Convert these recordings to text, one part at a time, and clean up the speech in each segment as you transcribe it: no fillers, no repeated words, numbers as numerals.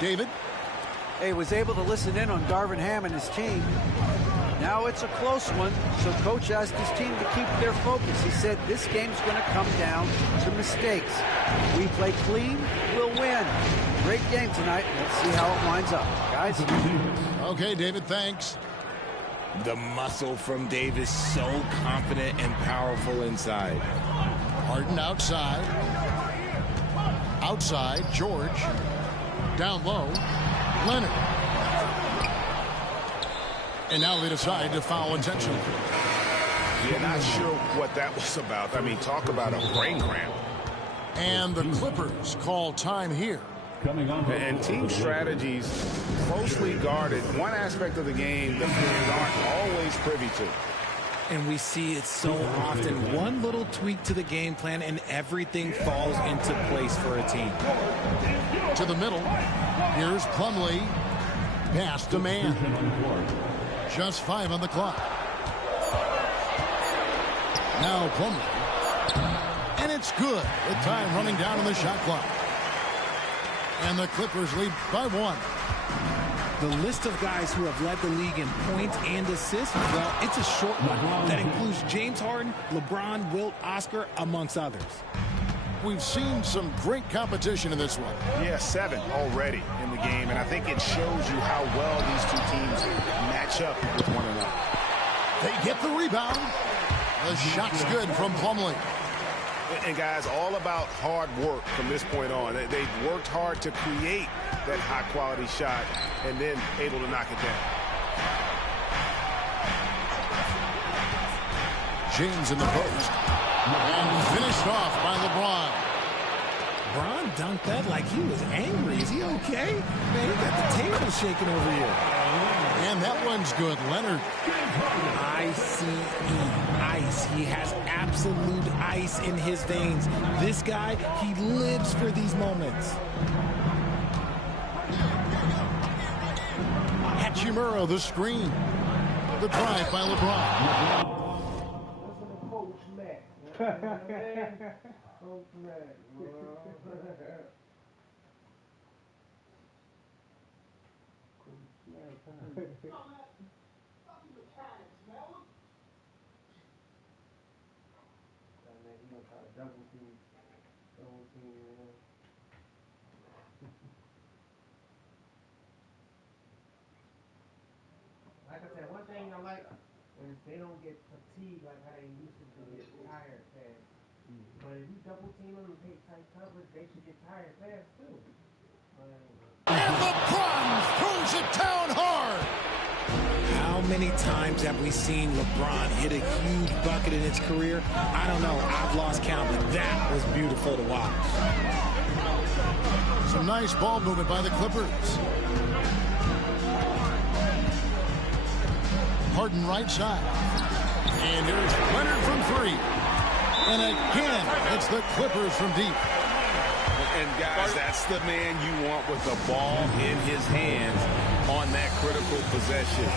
David. He was able to listen in on Darvin Ham and his team. Now it's a close one, so coach asked his team to keep their focus. He said this game's going to come down to mistakes. We play clean, we'll win. Great game tonight. Let's see how it winds up, guys. Okay, David, thanks. The muscle from Davis, so confident and powerful inside. Harden outside. Outside, George. Down low, Leonard. And now they decide to foul intentionally. Yeah, not sure what that was about. I mean, talk about a brain cramp. And the Clippers call time here. And team strategies closely guarded. One aspect of the game that players aren't always privy to. And we see it so often. One little tweak to the game plan and everything falls into place for a team. To the middle. Here's Plumlee. Pass to man. Just 5 on the clock. Now Plumlee. And it's good with time running down on the shot clock. And the Clippers lead by 1. The list of guys who have led the league in points and assists, well, it's a short one. That includes James Harden, LeBron, Wilt, Oscar, amongst others. We've seen some great competition in this one. Yeah, 7 already in the game, and I think it shows you how well these two teams match up with one another. They get the rebound. The shot's good from Plumlee. And guys, all about hard work from this point on. They've worked hard to create that high-quality shot and then able to knock it down. James in the post. And finished off by LeBron. LeBron dunked that like he was angry. Is he okay? Man, he got the table shaking over here. And that one's good. Leonard. ICE. Ice. He has absolute ice in his veins. This guy, he lives for these moments. Hachimura, the screen. The drive by LeBron. Like I said, one thing I like is they don't get fatigued like how they used to get tired fast. But if you double team them and take tight coverage, they should get tired fast too. And LeBron throws it down hard. How many times have we seen LeBron hit a huge bucket in his career? I don't know. I've lost count, but that was beautiful to watch. Some nice ball movement by the Clippers. Harden right side. And there's Leonard from 3. And again, it's the Clippers from deep. And guys, that's the man you want with the ball in his hands on that critical possession.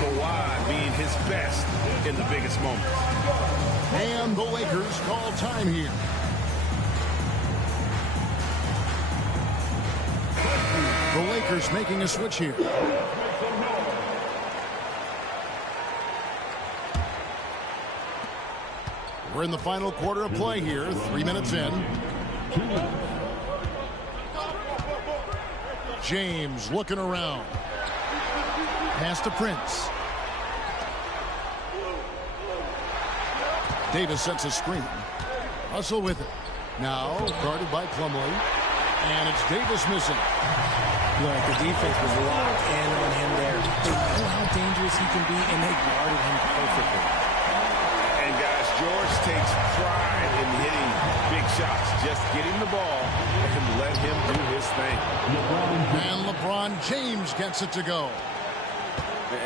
Kawhi being his best in the biggest moments. And the Lakers call time here. The Lakers making a switch here. We're in the final quarter of play here. 3 minutes in. James looking around. Pass to Prince. Davis sets a screen. Russell with it. Now guarded by Plumlee. And it's Davis missing. Look, the defense was locked in on him there. They know how dangerous he can be, and they guarded him perfectly. And guys, George takes pride in hitting big shots. Just get him the ball and let him do his thing. And LeBron James gets it to go.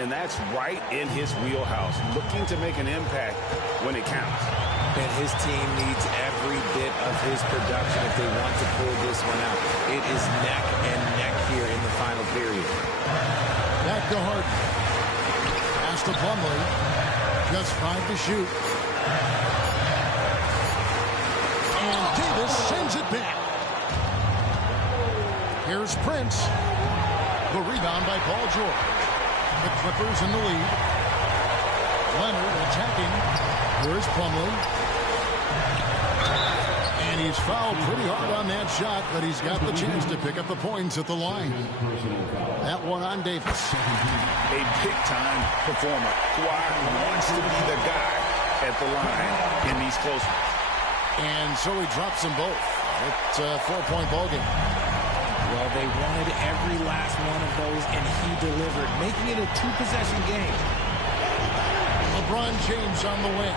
And that's right in his wheelhouse, looking to make an impact when it counts. And his team needs every bit of his production if they want to pull this one out. It is neck and neck here in the final period. Back to Harden. Pass to Plumlee. Just 5 to shoot. And Davis sends it back. Here's Prince. The rebound by Paul George. The Clippers in the lead. Leonard attacking. Here's Plumlee. And he's fouled pretty hard on that shot, but he's got the chance to pick up the points at the line. That one on Davis. A big-time performer. Kawhi wants to be the guy at the line in these close ones. And so he drops them both. It's a 4-point ball game. Well, they wanted every last one of those, and he delivered, making it a 2-possession game. LeBron James on the wing.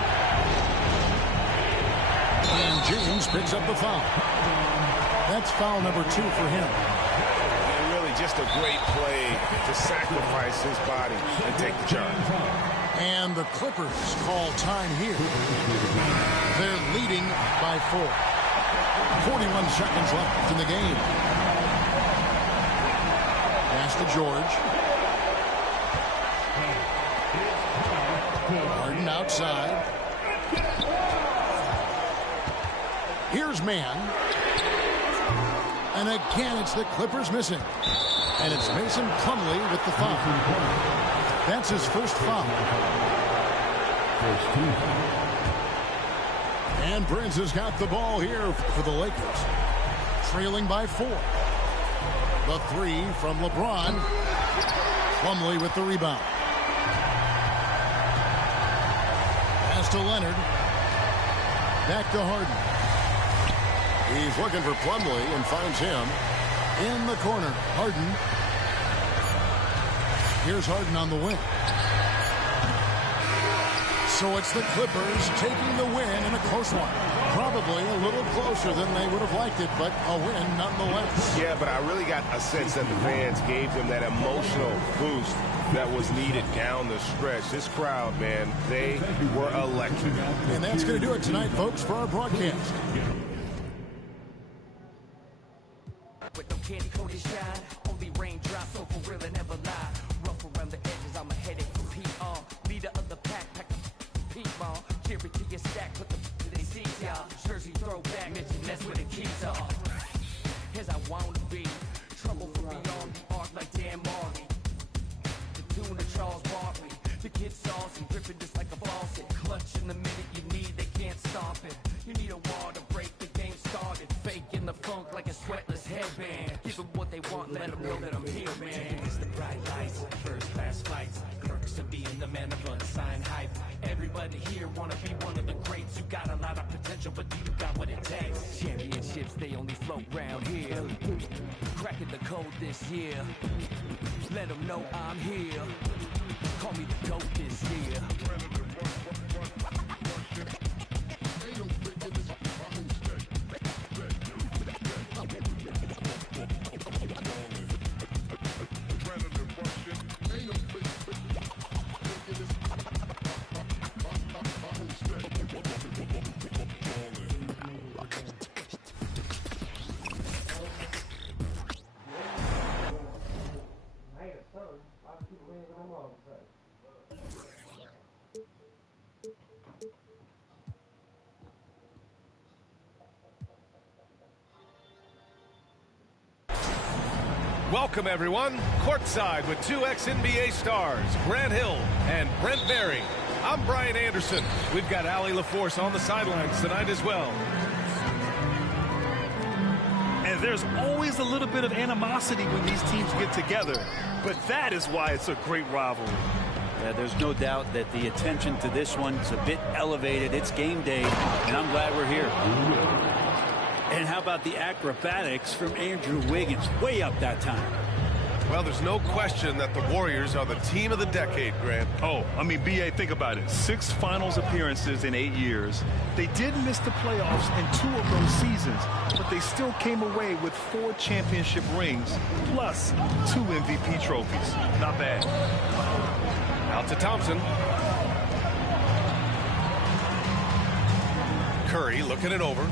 And James picks up the foul. That's foul number 2 for him. And really just a great play to sacrifice his body and take the charge. And the Clippers call time here. They're leading by 4. 41 seconds left in the game. Pass to George. Harden outside. Here's Mann. And again, it's the Clippers missing. And it's Mason Plumlee with the foul. That's his first foul. And Prince has got the ball here for the Lakers. Trailing by 4. The 3 from LeBron. Plumlee with the rebound. Pass to Leonard. Back to Harden. He's looking for Plumlee and finds him in the corner. Harden. Here's Harden on the wing. So it's the Clippers taking the win in a close one. Probably a little closer than they would have liked it, but a win nonetheless. Yeah, but I really got a sense that the fans gave them that emotional boost that was needed down the stretch. This crowd, man, they were electric. And that's going to do it tonight, folks, for our broadcast. With no candy coated shine, only raindrops, so for real and never lie. Rough around the edges, I'm a headache for PR. Leader of the pack, pack the P-ball. Cherry to your stack, put the to they see y'all. Jersey throwback, that's where the keys are. As I wanna be, trouble from beyond the arc like Dan Marley. The tune of Charles Barkley, the kid saucy, dripping just like a faucet. Clutch in the minute you need, they can't stop it. You need a wall to break the game started. Faking the funk like a sweatless headband. Give them what they want, let them know that I'm here, man. It's the bright lights, first class flights. Perks to being the man of unsigned hype. Everybody here wanna be one of the greats. You got a lot of potential, but you got what it takes. Championships, they only float round here. Cracking the code this year. Let them know I'm here. Call me the GOAT this year. Welcome, everyone. Courtside with 2 ex-NBA stars, Grant Hill and Brent Barry. I'm Brian Anderson. We've got Allie LaForce on the sidelines tonight as well. And there's always a little bit of animosity when these teams get together. But that is why it's a great rivalry. Yeah, there's no doubt that the attention to this one is a bit elevated. It's game day, and I'm glad we're here. And how about the acrobatics from Andrew Wiggins? Way up that time. Well, there's no question that the Warriors are the team of the decade, Grant. Oh, I mean, B.A., think about it. 6 finals appearances in 8 years. They did miss the playoffs in 2 of those seasons, but they still came away with 4 championship rings, plus 2 MVP trophies. Not bad. Out to Thompson. Curry looking it over.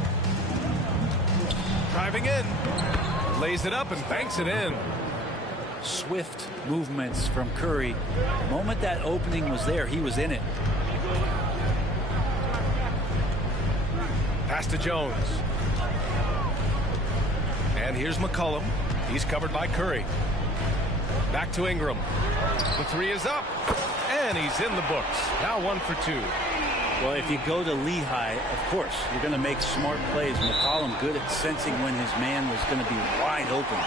Driving in. Lays it up and banks it in. Swift movements from Curry. The moment that opening was there, he was in it. Pass to Jones. And here's McCollum. He's covered by Curry. Back to Ingram. The three is up. And he's in the books. Now 1 for 2. Well, if you go to Lehigh, of course, you're going to make smart plays. McCollum good at sensing when his man was going to be wide open.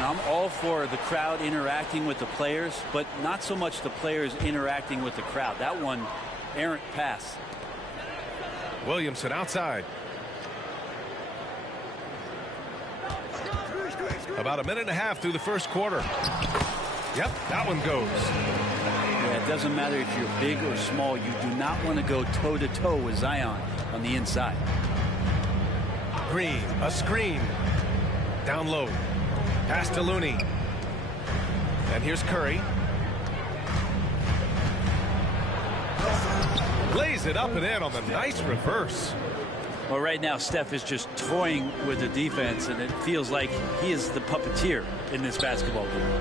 Now, I'm all for the crowd interacting with the players, but not so much the players interacting with the crowd. That one, errant pass. Williamson outside. About a minute and a half through the first quarter. Yep, that one goes. Yeah, it doesn't matter if you're big or small. You do not want to go toe-to-toe with Zion on the inside. Green, a screen. Down low. Pass to Looney. And here's Curry. Lays it up and in on the nice reverse. Well, right now, Steph is just toying with the defense, and it feels like he is the puppeteer in this basketball game.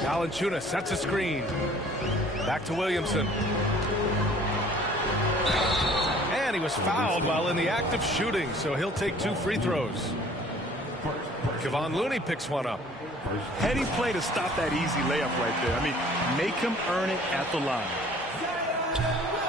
Valanciunas sets a screen. Back to Williamson. And he was fouled while in the act of shooting, so he'll take 2 free throws. Kevon Looney picks one up. Heady play to stop that easy layup right there. I mean, make him earn it at the line.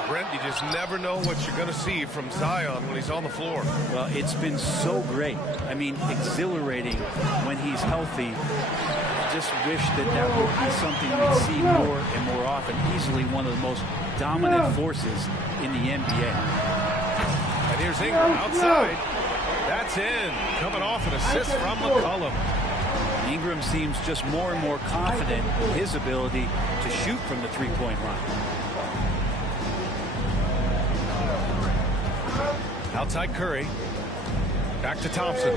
Brent, you just never know what you're going to see from Zion when he's on the floor. Well, it's been so great. I mean, exhilarating when he's healthy. I just wish that would be something we'd see more and more often. Easily one of the most dominant forces in the NBA. And here's Ingram outside. That's in. Coming off an assist from McCollum. Ingram seems just more and more confident in his ability to shoot from the three-point line. Outside Curry. Back to Thompson.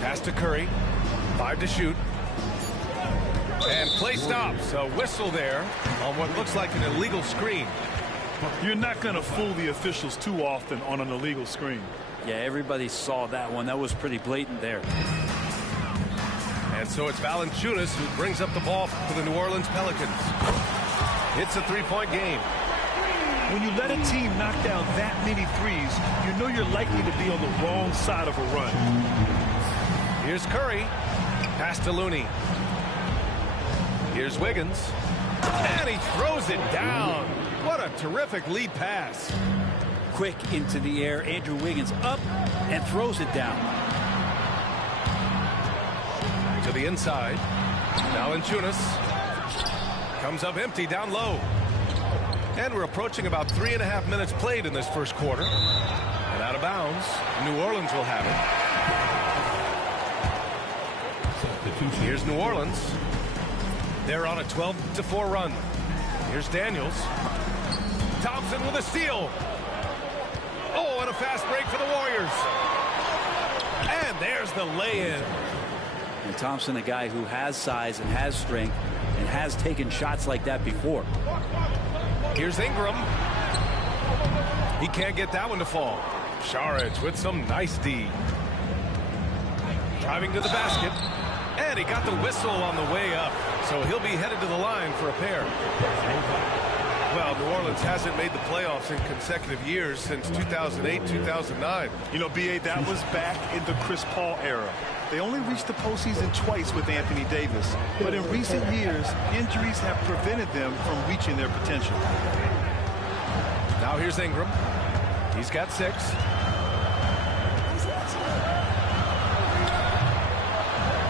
Pass to Curry. 5 to shoot. And play stops. A whistle there on what looks like an illegal screen. You're not going to fool the officials too often on an illegal screen. Yeah, everybody saw that one. That was pretty blatant there. And so it's Valanciunas who brings up the ball for the New Orleans Pelicans. It's a 3-point game. When you let a team knock down that many threes, you know you're likely to be on the wrong side of a run. Here's Curry. Pass to Looney. Here's Wiggins. And he throws it down. What a terrific lead pass. Quick into the air. Andrew Wiggins up and throws it down. To the inside. Valanciunas comes up empty down low. And we're approaching about 3.5 minutes played in this first quarter. And out of bounds, New Orleans will have it. Here's New Orleans. They're on a 12-4 run. Here's Daniels. Thompson with a steal. Oh, and a fast break for the Warriors. And there's the lay-in. And Thompson, a guy who has size and has strength and has taken shots like that before. Here's Ingram. He can't get that one to fall. Saric with some nice D. Driving to the basket. And he got the whistle on the way up. So he'll be headed to the line for a pair. Well, New Orleans hasn't made the playoffs in consecutive years since 2008-2009. You know, B.A., that was back in the Chris Paul era. They only reached the postseason twice with Anthony Davis. But in recent years, injuries have prevented them from reaching their potential. Now here's Ingram. He's got 6.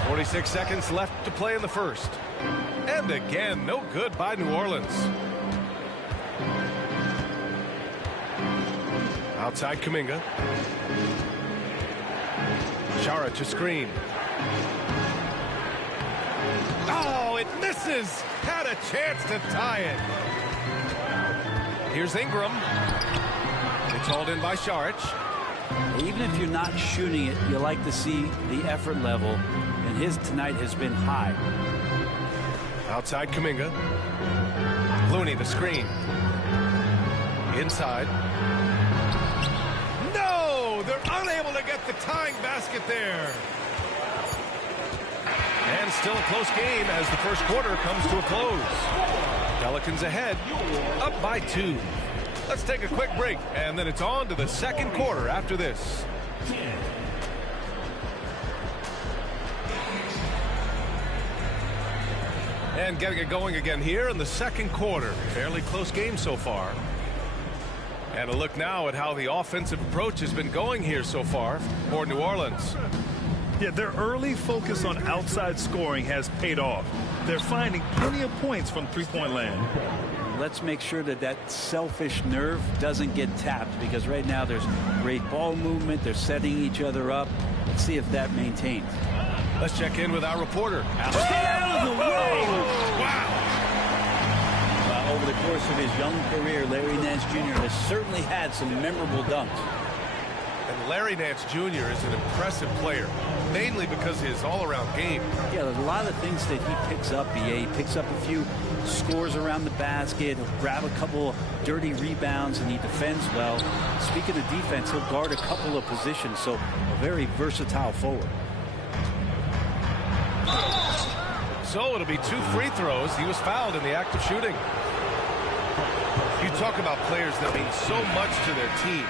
.46 seconds left to play in the first. And again, no good by New Orleans. Outside Kuminga. Saric a screen. Oh, it misses. Had a chance to tie it. Here's Ingram. It's hauled in by Saric. Even if you're not shooting it, you like to see the effort level, and his tonight has been high. Outside Kuminga. Looney the screen. Inside. No! They're unable to get the tying basket there. And still a close game as the first quarter comes to a close. Pelicans ahead, up by 2. Let's take a quick break, and then it's on to the second quarter after this. And getting it going again here in the second quarter. Fairly close game so far. And a look now at how the offensive approach has been going here so far for New Orleans. Yeah, their early focus on outside scoring has paid off. They're finding plenty of points from three-point land. Let's make sure that that selfish nerve doesn't get tapped, because right now there's great ball movement. They're setting each other up. Let's see if that maintains. Let's check in with our reporter. Out of the way! Wow! Over the course of his young career, Larry Nance Jr. has certainly had some memorable dunks. And Larry Nance Jr. is an impressive player, mainly because of his all-around game. Yeah, there's a lot of things that he picks up, BA. He picks up a few scores around the basket, he'll grab a couple dirty rebounds, and he defends well. Speaking of defense, he'll guard a couple of positions, so a very versatile forward. So it'll be 2 free throws. He was fouled in the act of shooting. You talk about players that mean so much to their team.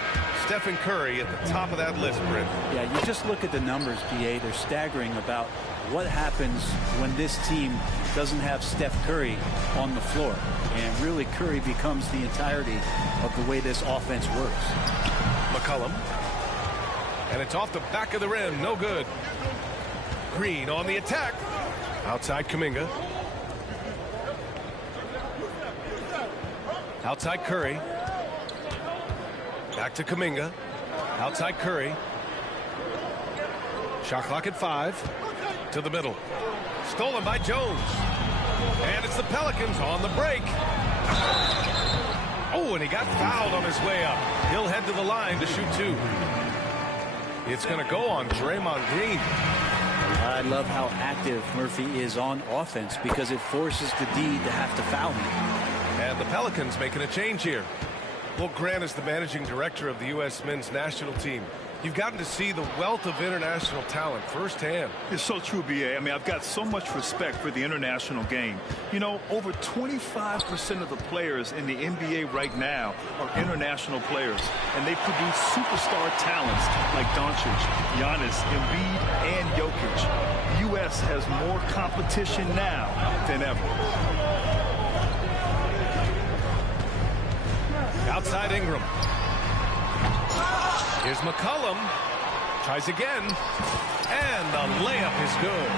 Stephen Curry at the top of that list, Brent. Yeah, you just look at the numbers, BA. They're staggering about what happens when this team doesn't have Steph Curry on the floor. And really, Curry becomes the entirety of the way this offense works. McCollum. And it's off the back of the rim. No good. Green on the attack. Outside Kuminga. Outside Curry. Back to Kuminga. Outside Curry. Shot clock at 5. To the middle. Stolen by Jones. And it's the Pelicans on the break. Oh, and he got fouled on his way up. He'll head to the line to shoot 2. It's going to go on Draymond Green. I love how active Murphy is on offense, because it forces the D to have to foul him. And the Pelicans making a change here. Well, Grant is the managing director of the U.S. men's national team. You've gotten to see the wealth of international talent firsthand. It's so true, B.A. I mean, I've got so much respect for the international game. You know, over 25% of the players in the NBA right now are international players, and they produce superstar talents like Doncic, Giannis, Embiid, and Jokic. The U.S. has more competition now than ever. Outside Ingram. Here's McCollum. Tries again. And the layup is good.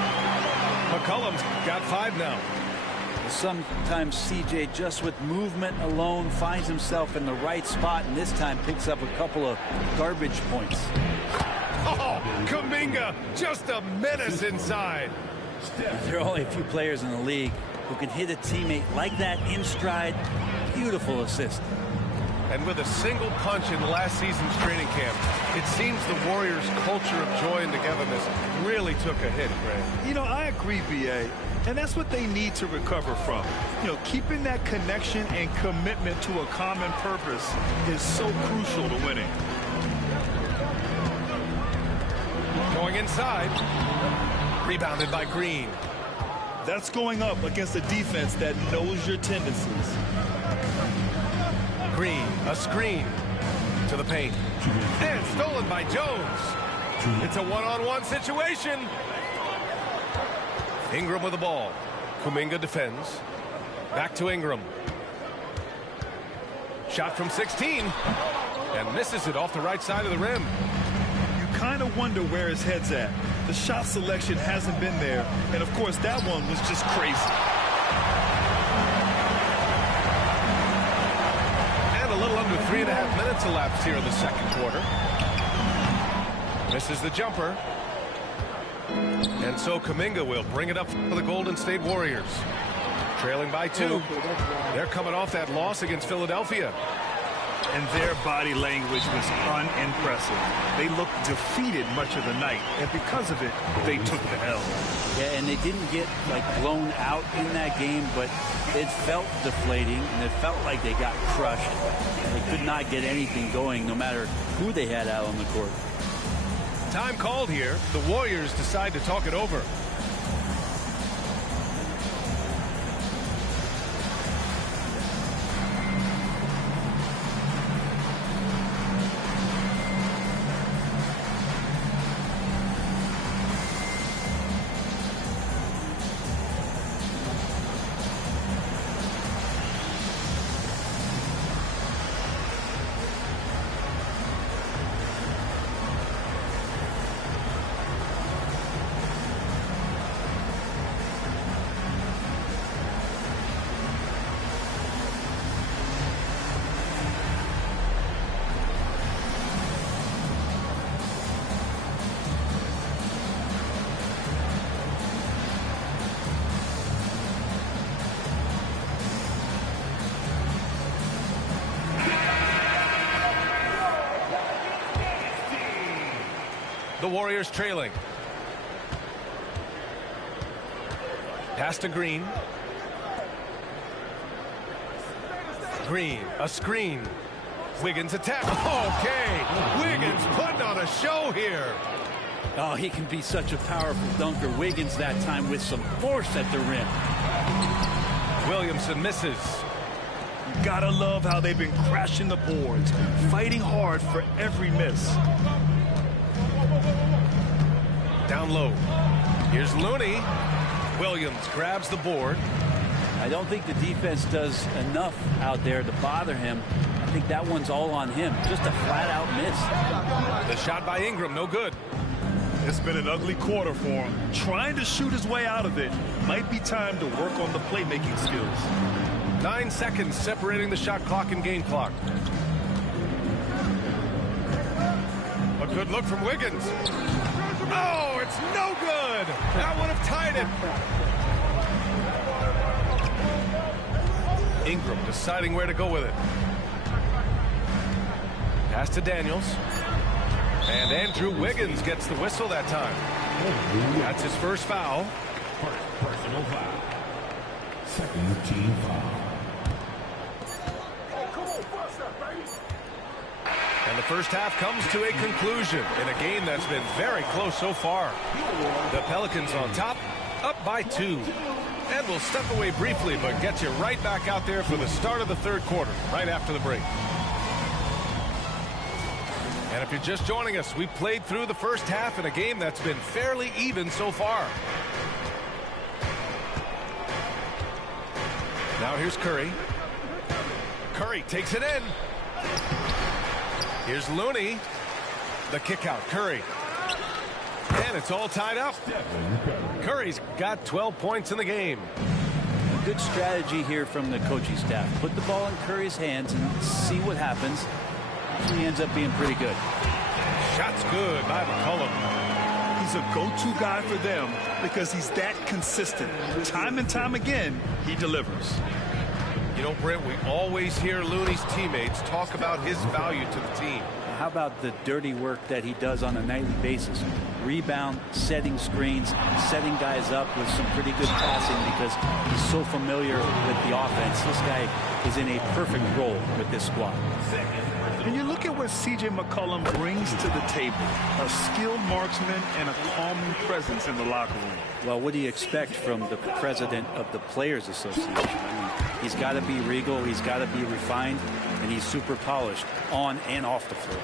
McCollum's got 5 now. Sometimes CJ, just with movement alone, finds himself in the right spot, and this time picks up a couple of garbage points. Oh, Kuminga, just a menace inside. There are only a few players in the league who can hit a teammate like that in stride. Beautiful assist. And with a single punch in last season's training camp, it seems the Warriors' culture of joy and togetherness really took a hit, Greg. You know, I agree, B.A., and that's what they need to recover from. You know, keeping that connection and commitment to a common purpose is so crucial to winning. Going inside. Rebounded by Green. That's going up against a defense that knows your tendencies. Green, a screen to the paint. And stolen by Jones. It's a one-on-one situation. Ingram with the ball. Kuminga defends. Back to Ingram. Shot from 16. And misses it off the right side of the rim. You kind of wonder where his head's at. The shot selection hasn't been there. And, of course, that one was just crazy. A little under 3.5 minutes elapsed here in the second quarter. Misses the jumper. And so Kuminga will bring it up for the Golden State Warriors. Trailing by 2. They're coming off that loss against Philadelphia. And their body language was unimpressive. They looked defeated much of the night, and because of it, they took the L. Yeah, and they didn't get, like, blown out in that game, but it felt deflating, and it felt like they got crushed. They could not get anything going, no matter who they had out on the court. Time called here. The Warriors decide to talk it over. The Warriors trailing. Pass to Green. Green, a screen. Wiggins attack. Okay, Wiggins putting on a show here. Oh, he can be such a powerful dunker. Wiggins that time with some force at the rim. Williamson misses. Gotta love how they've been crashing the boards, fighting hard for every miss. Down low. Here's Looney. Williams grabs the board. I don't think the defense does enough out there to bother him. I think that one's all on him. Just a flat-out miss. The shot by Ingram, no good. It's been an ugly quarter for him. Trying to shoot his way out of it. Might be time to work on the playmaking skills. 9 seconds separating the shot clock and game clock. A good look from Wiggins. Oh, it's no good. That would have tied it. Ingram deciding where to go with it. Pass to Daniels. And Andrew Wiggins gets the whistle that time. That's his first foul. Personal foul. Second team foul. And the first half comes to a conclusion in a game that's been very close so far. The Pelicans on top, up by 2. And we'll step away briefly, but get you right back out there for the start of the third quarter, right after the break. And if you're just joining us, we played through the first half in a game that's been fairly even so far. Now here's Curry. Curry takes it in. Here's Looney. The kick out. Curry. And it's all tied up. Curry's got 12 points in the game. A good strategy here from the coaching staff. Put the ball in Curry's hands and see what happens. He ends up being pretty good. Shot's good by McCollum. He's a go-to guy for them because he's that consistent. Time and time again, he delivers. You know, Brent, we always hear Looney's teammates talk about his value to the team. How about the dirty work that he does on a nightly basis? Rebound, setting screens, setting guys up with some pretty good passing because he's so familiar with the offense. This guy is in a perfect role with this squad. And you look at what C.J. McCollum brings to the table. A skilled marksman and a calming presence in the locker room. Well, what do you expect from the president of the Players Association? I mean, he's got to be regal, he's got to be refined, and he's super polished on and off the floor.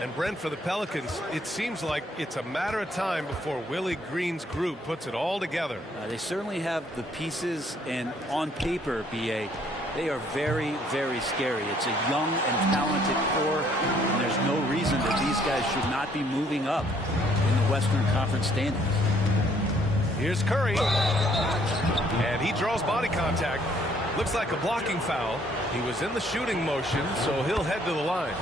And Brent, for the Pelicans, it seems like it's a matter of time before Willie Green's group puts it all together. They certainly have the pieces, and on paper, B.A., they are very, very scary. It's a young and talented core, and there's no reason that these guys should not be moving up in the Western Conference standings. Here's Curry. And he draws body contact. Looks like a blocking foul. He was in the shooting motion, so he'll head to the line.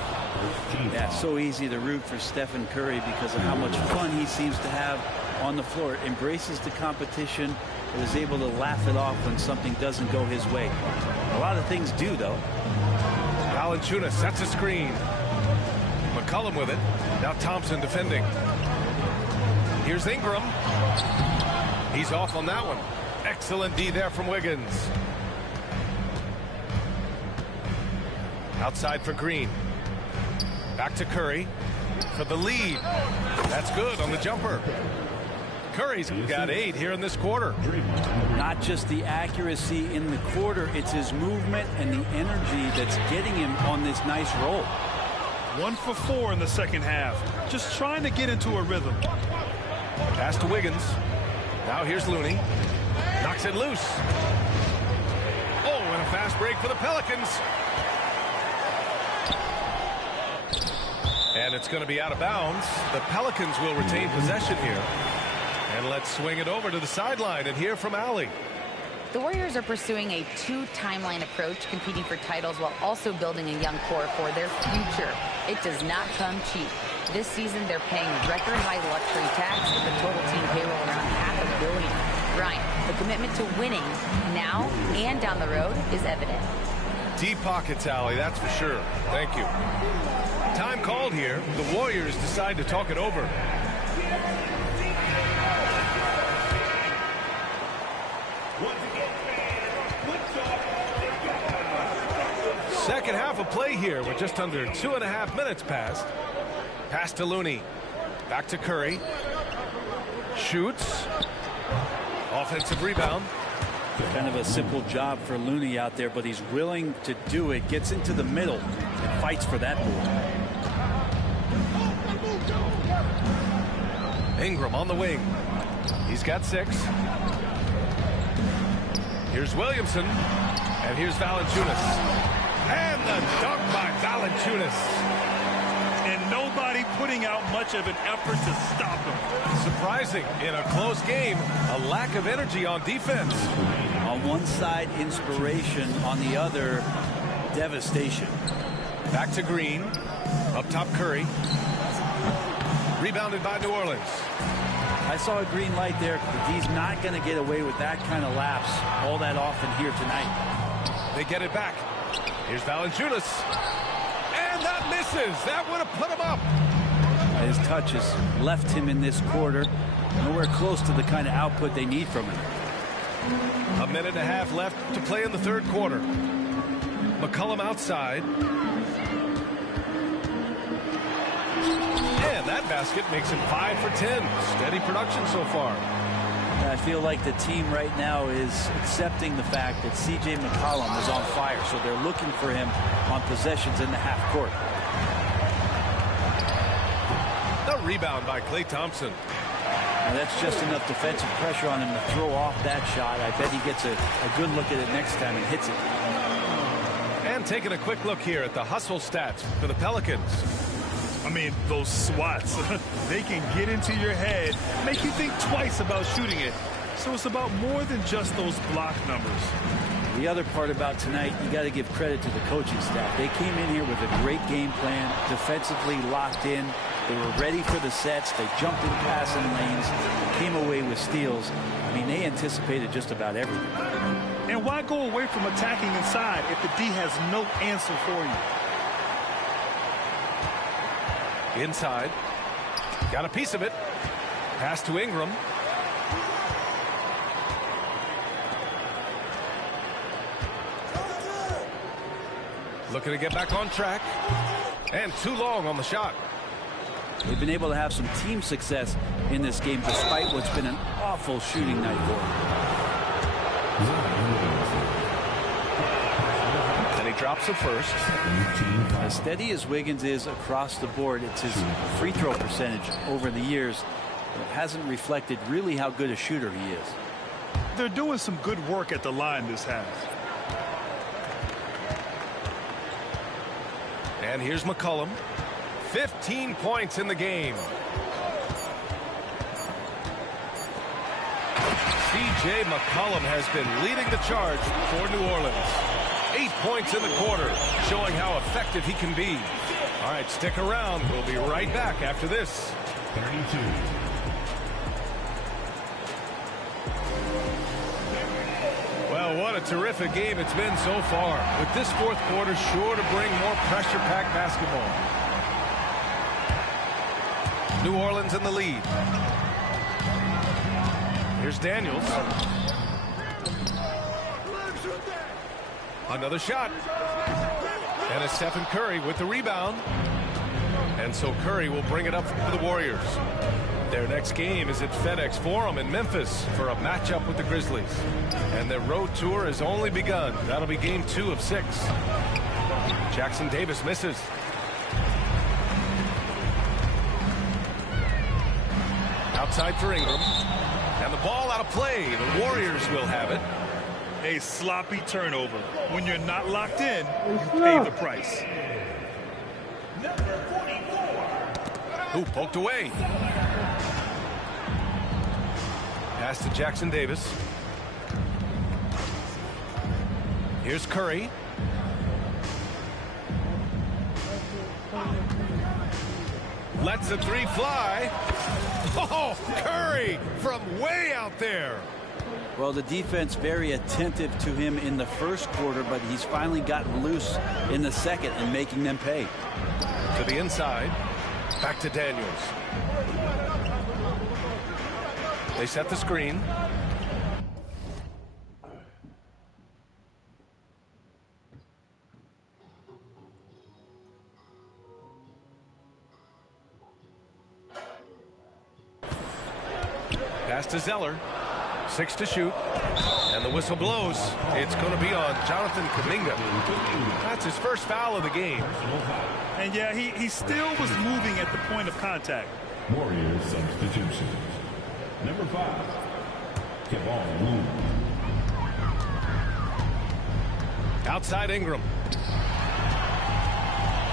Yeah, it's so easy to root for Stephen Curry because of how much fun he seems to have on the floor. Embraces the competition and is able to laugh it off when something doesn't go his way. A lot of things do, though. Valanciunas sets a screen. McCollum with it. Now Thompson defending. Here's Ingram. He's off on that one. Excellent D there from Wiggins. Outside for Green. Back to Curry for the lead. That's good on the jumper. Curry's got 8 here in this quarter. Not just the accuracy in the quarter, it's his movement and the energy that's getting him on this nice roll. 1 for 4 in the second half. Just trying to get into a rhythm. Pass to Wiggins. Now here's Looney. Knocks it loose. Oh, and a fast break for the Pelicans. And it's going to be out of bounds. The Pelicans will retain possession here. And let's swing it over to the sideline and hear from Allie. The Warriors are pursuing a 2-timeline approach, competing for titles while also building a young core for their future. It does not come cheap. This season, they're paying record-high luxury tax with the total team payroll around $500 million. Brian, the commitment to winning now and down the road is evident. Deep pockets, Allie, that's for sure. Thank you. Time called here. The Warriors decide to talk it over. Second half of play here. We're just under 2.5 minutes past. Pass to Looney. Back to Curry. Shoots. Offensive rebound. Kind of a simple job for Looney out there, but he's willing to do it. Gets into the middle and fights for that ball. Ingram on the wing. He's got 6. Here's Williamson. And here's Valanciunas. And the dunk by Valanciunas. And nobody putting out much of an effort to stop him. Surprising in a close game, a lack of energy on defense. On one side, inspiration. On the other, devastation. Back to Green. Up top, Curry. Rebounded by New Orleans. I saw a green light there. He's not going to get away with that kind of lapse all that often here tonight. They get it back. Here's Valanciunas. And that misses. That would have put him up. His touch has left him in this quarter. Nowhere close to the kind of output they need from him. 1.5 minutes left to play in the third quarter. McCollum outside. And that basket makes him 5 for 10. Steady production so far. I feel like the team right now is accepting the fact that C.J. McCollum is on fire, so they're looking for him on possessions in the half court. The rebound by Klay Thompson. Now that's just enough defensive pressure on him to throw off that shot. I bet he gets a good look at it next time and hits it. And taking a quick look here at the hustle stats for the Pelicans. I mean, those swats, they can get into your head, make you think twice about shooting it. So it's about more than just those block numbers. The other part about tonight, you got to give credit to the coaching staff. They came in here with a great game plan, defensively locked in. They were ready for the sets. They jumped in passing lanes, came away with steals. I mean, they anticipated just about everything. And why go away from attacking inside if the D has no answer for you? Inside. Got a piece of it. Pass to Ingram. Looking to get back on track. And too long on the shot. They've been able to have some team success in this game despite what's been an awful shooting night for them. And he drops the first. As steady as Wiggins is across the board, it's his free throw percentage over the years that hasn't reflected really how good a shooter he is. They're doing some good work at the line this half. And here's McCollum. 15 points in the game. C.J. McCollum has been leading the charge for New Orleans. 8 points in the quarter, showing how effective he can be. All right, stick around. We'll be right back after this. 32. Well, what a terrific game it's been so far. With this fourth quarter sure to bring more pressure-packed basketball. New Orleans in the lead. Here's Daniels. Another shot. And it's Stephen Curry with the rebound. And so Curry will bring it up for the Warriors. Their next game is at FedEx Forum in Memphis for a matchup with the Grizzlies. And their road tour has only begun. That'll be game 2 of 6. Jackson Davis misses. Outside for Ingram. And the ball out of play. The Warriors will have it. A sloppy turnover. When you're not locked in, you pay the price. Who poked away. Pass to Jackson Davis. Here's Curry. Lets the three fly. Oh, Curry from way out there. Well, the defense very attentive to him in the first quarter, but he's finally gotten loose in the second and making them pay. To the inside. Back to Daniels. They set the screen. Pass to Zeller. 6 to shoot. And the whistle blows. It's going to be on Jonathan Kuminga. That's his first foul of the game. And yeah, he still was moving at the point of contact. Warriors substitutions. Number 5, Kevon Looney. Outside Ingram.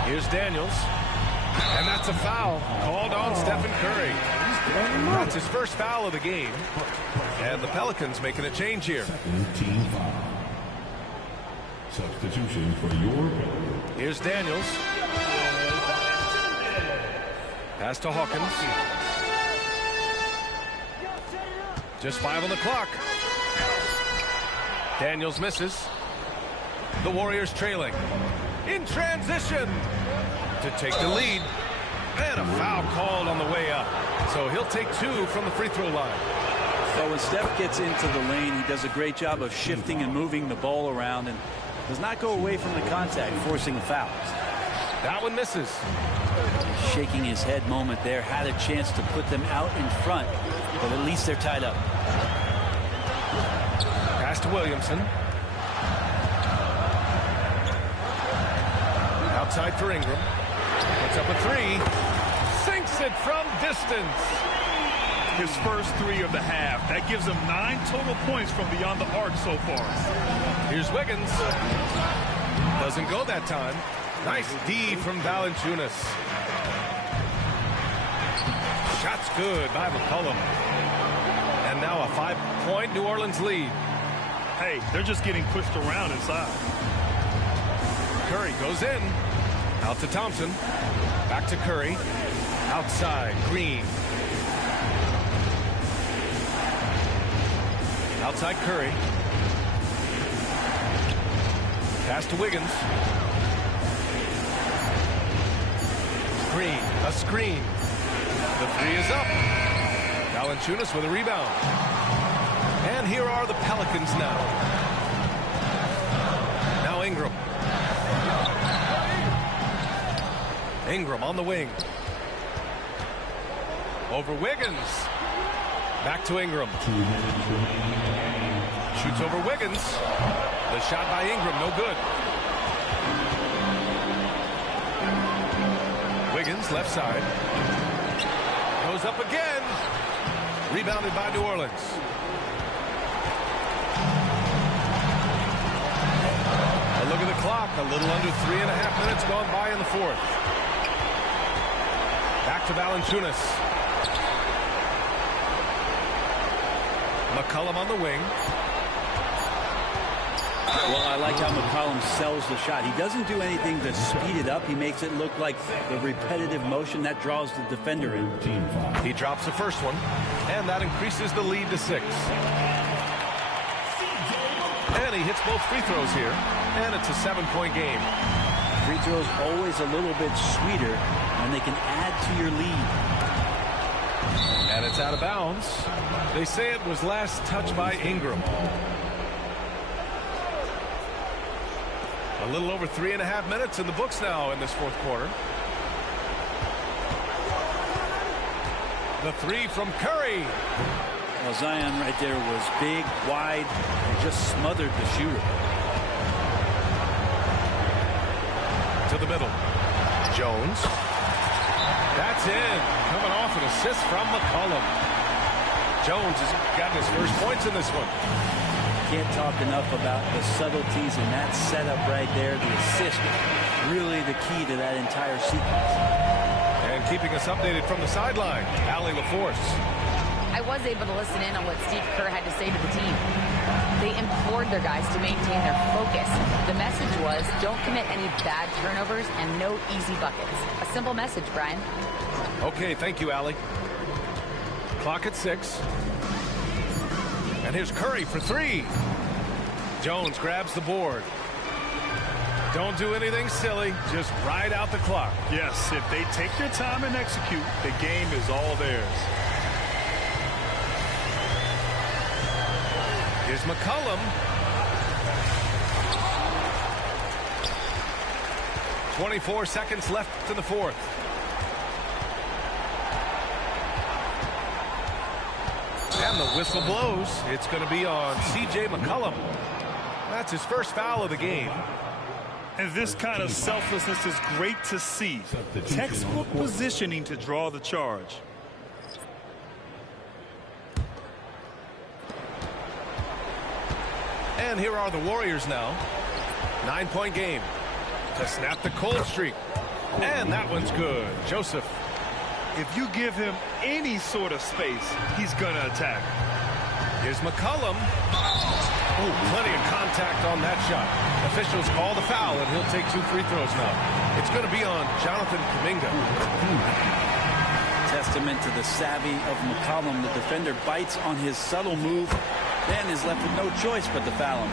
Here's Daniels. And that's a foul called on Stephen Curry. That's his first foul of the game. And the Pelicans making a change here. Team foul. Substitution for your Pelicans. Here's Daniels. Pass to Hawkins. Just 5 on the clock. Daniels misses. The Warriors trailing. In transition to take the lead. And a foul called on the way up. So he'll take 2 from the free throw line. So when Steph gets into the lane, he does a great job of shifting and moving the ball around and does not go away from the contact, forcing a foul. That one misses. Shaking his head moment there. Had a chance to put them out in front, but at least they're tied up. Pass to Williamson. Outside for Ingram. Puts up a 3. Sinks it from distance. His first 3 of the half. That gives him 9 total points from beyond the arc so far. Here's Wiggins. Doesn't go that time. Nice D from Valanciunas. Shot's good by McCollum. And now a 5-point New Orleans lead. Hey, they're just getting pushed around inside. Curry goes in. Out to Thompson. Back to Curry. Outside, Green. Outside Curry. Pass to Wiggins. Green, a screen. The 3 is up. Valanciunas with a rebound. And here are the Pelicans now. Now Ingram. Ingram on the wing. Over Wiggins. Back to Ingram. Shoots over Wiggins. The shot by Ingram, no good. Wiggins, left side. Goes up again. Rebounded by New Orleans. A look at the clock. A little under 3.5 minutes gone by in the fourth. Back to Valanciunas. McCollum on the wing. Well, I like how McCollum sells the shot. He doesn't do anything to speed it up. He makes it look like the repetitive motion that draws the defender in. He drops the first one, and that increases the lead to 6. And he hits both free throws here, and it's a 7-point game. Free throws always a little bit sweeter, and they can add to your lead. And it's out of bounds. They say it was last touched by Ingram. A little over 3.5 minutes in the books now in this fourth quarter. The 3 from Curry. Well, Zion right there was big, wide, and just smothered the shooter. To the middle. Jones. That's in. Coming off an assist from McCollum. Jones has gotten his first points in this one. Can't talk enough about the subtleties in that setup right there. The assist, really the key to that entire sequence. And keeping us updated from the sideline, Allie LaForce. I was able to listen in on what Steve Kerr had to say to the team. They implored their guys to maintain their focus. The message was, don't commit any bad turnovers and no easy buckets. A simple message, Brian. Okay, thank you, Allie. Clock at 6. And here's Curry for three. Jones grabs the board. Don't do anything silly. Just ride out the clock. Yes, if they take their time and execute, the game is all theirs. Here's McCollum. 24 seconds left in the fourth. And the whistle blows. It's going to be on C.J. McCollum. That's his first foul of the game. And this kind of selflessness is great to see. Textbook positioning to draw the charge. And here are the Warriors now. 9-point game to snap the cold streak. And that one's good. Joseph. If you give him any sort of space, he's going to attack. Here's McCollum. Oh, plenty of contact on that shot. Officials call the foul, and he'll take 2 free throws now. It's going to be on Jonathan Kuminga. Testament to the savvy of McCollum. The defender bites on his subtle move, then is left with no choice but to foul him.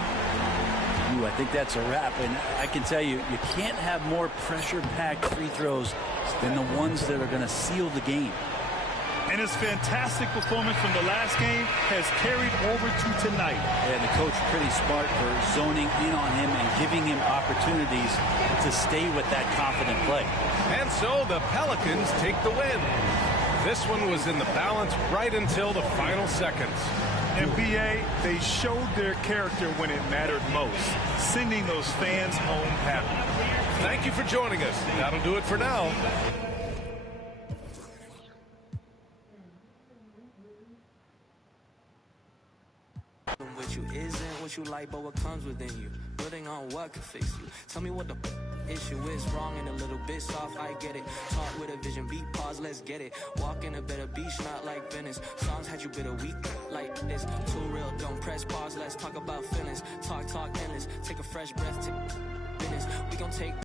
Ooh, I think that's a wrap, and I can tell you, you can't have more pressure-packed free throws than the ones that are going to seal the game. And his fantastic performance from the last game has carried over to tonight. And the coach pretty smart for zoning in on him and giving him opportunities to stay with that confident play. And so the Pelicans take the win. This one was in the balance right until the final seconds. And BA, they showed their character when it mattered most, sending those fans home happy. Thank you for joining us. That'll do it for now. What you isn't what you like, but what comes within you. Building on what can fix you. Tell me what the issue is. Wrong and a little bit soft, I get it. Talk with a vision, beat, pause, let's get it. Walk in a better beach, not like Venice. Songs had you bitter weak like this. Too real, don't press pause, let's talk about feelings. Talk endless, take a fresh breath to business. We gon' take